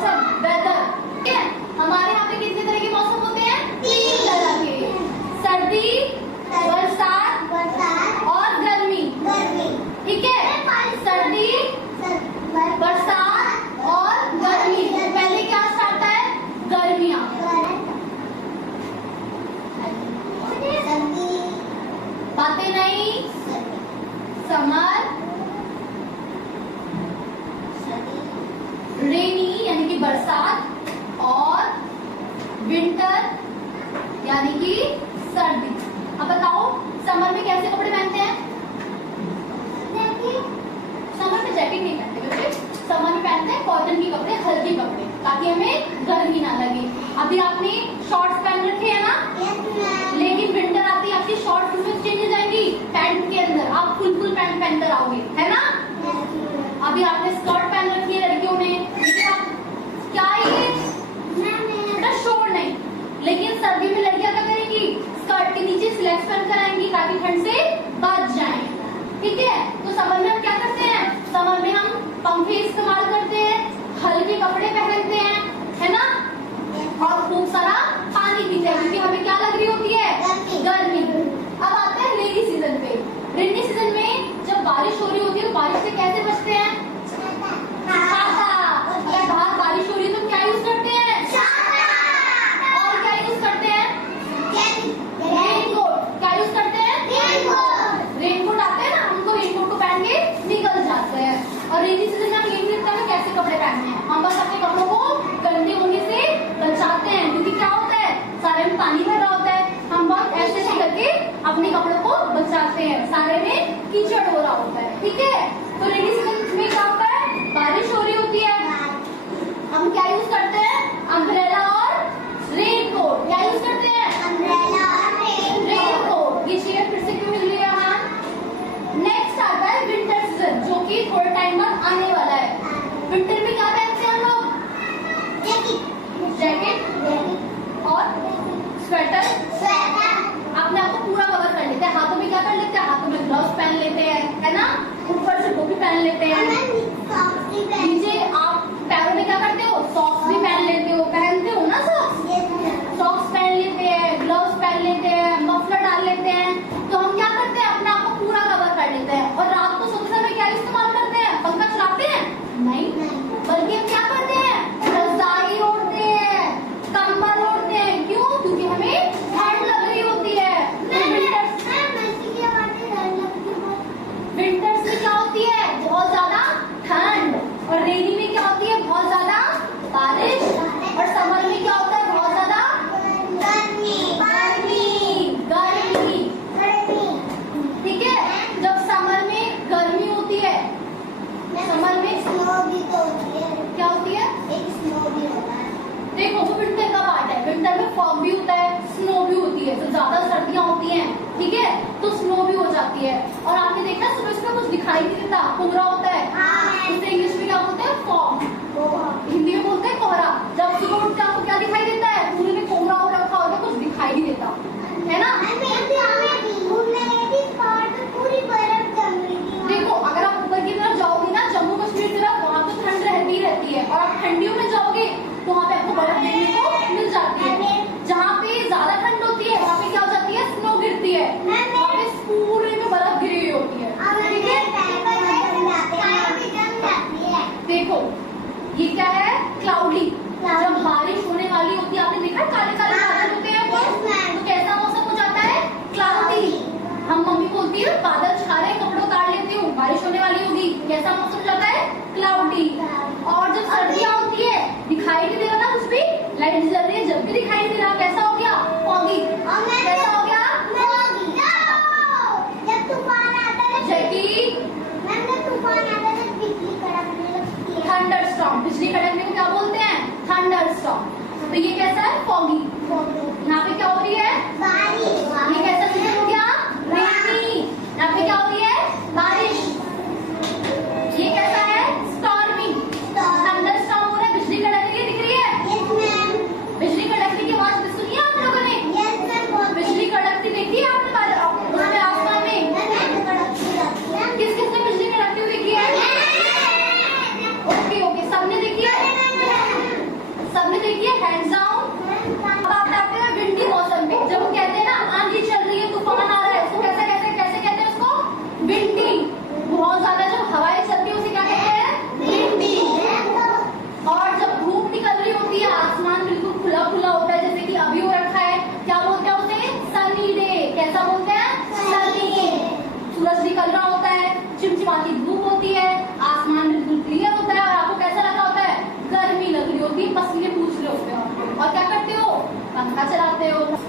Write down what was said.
मौसम, वेदर, ठीक है। हमारे यहाँ पे कितने तरह के मौसम होते हैं? 3 तरह के, सर्दी, बरसात और गर्मी, ठीक है। सर्दी, बरसात और गर्मी। पहले क्या स्टार्ट है? गर्मियाँ। बातें नहीं, समर, रेनी यानी कि बरसात और विंटर यानी कि सर्दी। अब बताओ समर में कैसे कपड़े पहनते हैं? समर में जैकेट नहीं पहनते बच्चे, समर में पहनते हैं कॉटन के कपड़े, हल्के कपड़े, ताकि हमें गर्मी ना लगे। अभी आपने शॉर्ट्स पहन रखे है ना, लेकिन विंटर आती है आपकी शॉर्ट्स उसमें चेंज हो जाएंगी, पैंट के अंदर आप फुल पैंट पहनकर आओगे, है ना। अभी आपने स्कर्ट पहन रखी है लड़कियों ने, क्या ये बेटा शोर नहीं, लेकिन सर्दी में लड़कियां क्या करेंगी? स्कर्ट के नीचे स्लैक्स पहनकर आएंगी ताकि ठंड से बच जाएं, ठीक है। तो समर में हम क्या करते हैं? समर में हम पंखे इस्तेमाल करते हैं, हल्के कपड़े पहनते हैं, है ना, और खूब सारा पानी पीते हैं, क्योंकि हमें क्या लग रही होती है? गर्मी। अब आता है रेनी सीजन पे। रेनी सीजन में जब बारिश हो रही होती है तो बारिश से कैसे बचते हैं? छाता। अगर बाहर बारिश हो रही है तो क्या यूज करते हैं? और क्या यूज करते हैं? रेनकोट। क्या यूज करते हैं? रेनकोट आते हैं ना, हमको रेनकोट को पहन के निकल जाते हैं। और रेनी सीजन में हम ये नहीं देखते हैं कैसे कपड़े पहनने हैं, हम बस अपने कपड़ों को गंदे होने से बचाते हैं, क्योंकि क्या होता है सारे में पानी भरा होता है, हम बहुत ऐसे करके अपने कपड़ों को बचाते हैं, सारे में कीचड़ हो रहा होता है, ठीक है। तो रेनी सीजन में क्या होता है? बारिश हो रही होती है, हम क्या यूज करते हैं? अम्ब्रेला और रेनकोट। क्या यूज करते हैं? रेनकोट। ये चीजें फिर से क्यों मिल रही है हमें? नेक्स्ट आता है विंटर सीजन, जो कि थोड़े टाइम बाद आने वाला है। विंटर में क्या पहनते हैं हम लोग? जैकेट और स्वेटर, अपने आप को पूरा कवर कर लेते हैं। हाथों में क्या कर लेते हैं? हाथों में ग्लव्स पहन लेते हैं, है ना, ऊपर से टोपी पहन लेते हैं, नीचे आप पैरों में क्या करते हो? सॉक्स भी पहन लेते हो, पहनते हो ना सॉक्स, सॉक्स पहन लेते हैं, ग्लव्स पहन लेते हैं, मफलर डाल लेते हैं। तो हम क्या करते हैं? अपने आप को पूरा कवर कर लेते हैं। और रात को सोते समय क्या इस्तेमाल करते हैं? पंखा चलाते हैं? नहीं, बल्कि हम क्या करते हैं? रजाई ओढ़ते हैं, कंबल ओढ़ते हैं। क्यों? क्योंकि हमें ठंड लग रही होती है। विंटर्स में क्या होती है? बहुत ज्यादा ठंड। और रेनी में क्या होती है? बहुत ज्यादा बारिश। और समर में क्या होता है? बहुत ज्यादा गर्मी। ठीक है। जब समर में गर्मी होती है, समर में स्नो भी तो होती है। क्या होती है? एक स्नो भी होता है। देखो वो विंटर का पार्ट है, विंटर में फॉग भी होता है, स्नो भी होती है। तो ज्यादा सर्दियां होती हैं, ठीक है, तो स्नो भी हो जाती है। और आपने देखा सुबह सुबह कुछ दिखाई नहीं देता, कोहरा होता है, उसे इंग्लिश में क्या बोलते हैं? फॉग। हिंदी में बोलते हैं कोहरा। जब सुबह उठते आपको क्या दिखाई देता है? पूरे में कोहरा हो रखा होता है, कुछ दिखाई नहीं देता, है ना। देखो अगर आप ऊपर की तरफ जाओगे ना, जम्मू कश्मीर की तरफ, वहाँ तो ठंड रहती रहती है। और आप ठंडियों में जाओगे तो वहाँ पे आपको बर्फ देखने को मिल जाती है। जहाँ पे ज्यादा ठंड होती है वहाँ पे क्या हो जाती है? स्नो गिरती है, वहाँ पे पूरे में बर्फ गिरी हुई होती है, ठीक है। देखो ये क्या है? क्लाउडी। जब बारिश होने वाली होती है, आपने देखा काले काले बादल होते हैं, तो कैसा मौसम हो जाता है? क्लाउडी। हम मम्मी बोलती है बादल छा रहे, कपड़े उतार लेती हूँ, बारिश होने वाली होगी, कैसा मौसम हो जाता है? क्लाउडी। और जब सर्दियाँ होती है, दिखाई नहीं दे रहा ना कुछ भी, लाइट जल रही है, जब भी दिखाई नहीं दे रहा, कैसा हो गया? फॉगी। कैसा हो गया? जब तूफान आता है, तूफान आता है, बिजली कड़कने लगती है। Thunder storm. बिजली कड़कने को क्या बोलते हैं? Thunder storm. तो ये कैसा है? फॉगी। यहाँ पे क्या हो रही है? बारिश। ये कैसा सीजन हो गया? रेनी। यहाँ पे क्या हो रही है? बारिश। ये कैसा है? स्टॉर्मी। थंडर स्टॉर्म हो रहा है, बिजली कड़क रही है, दिख रही है? Yes ma'am. बिजली कड़कने की आवाज भी सुनी है आप लोगों ने? Yes ma'am. बिजली कड़कती देखी है आपने आसमान में? किस किस ने बिजली कड़कती हुई देखी है? ओके ओके, सबने देखी है। जाते हो।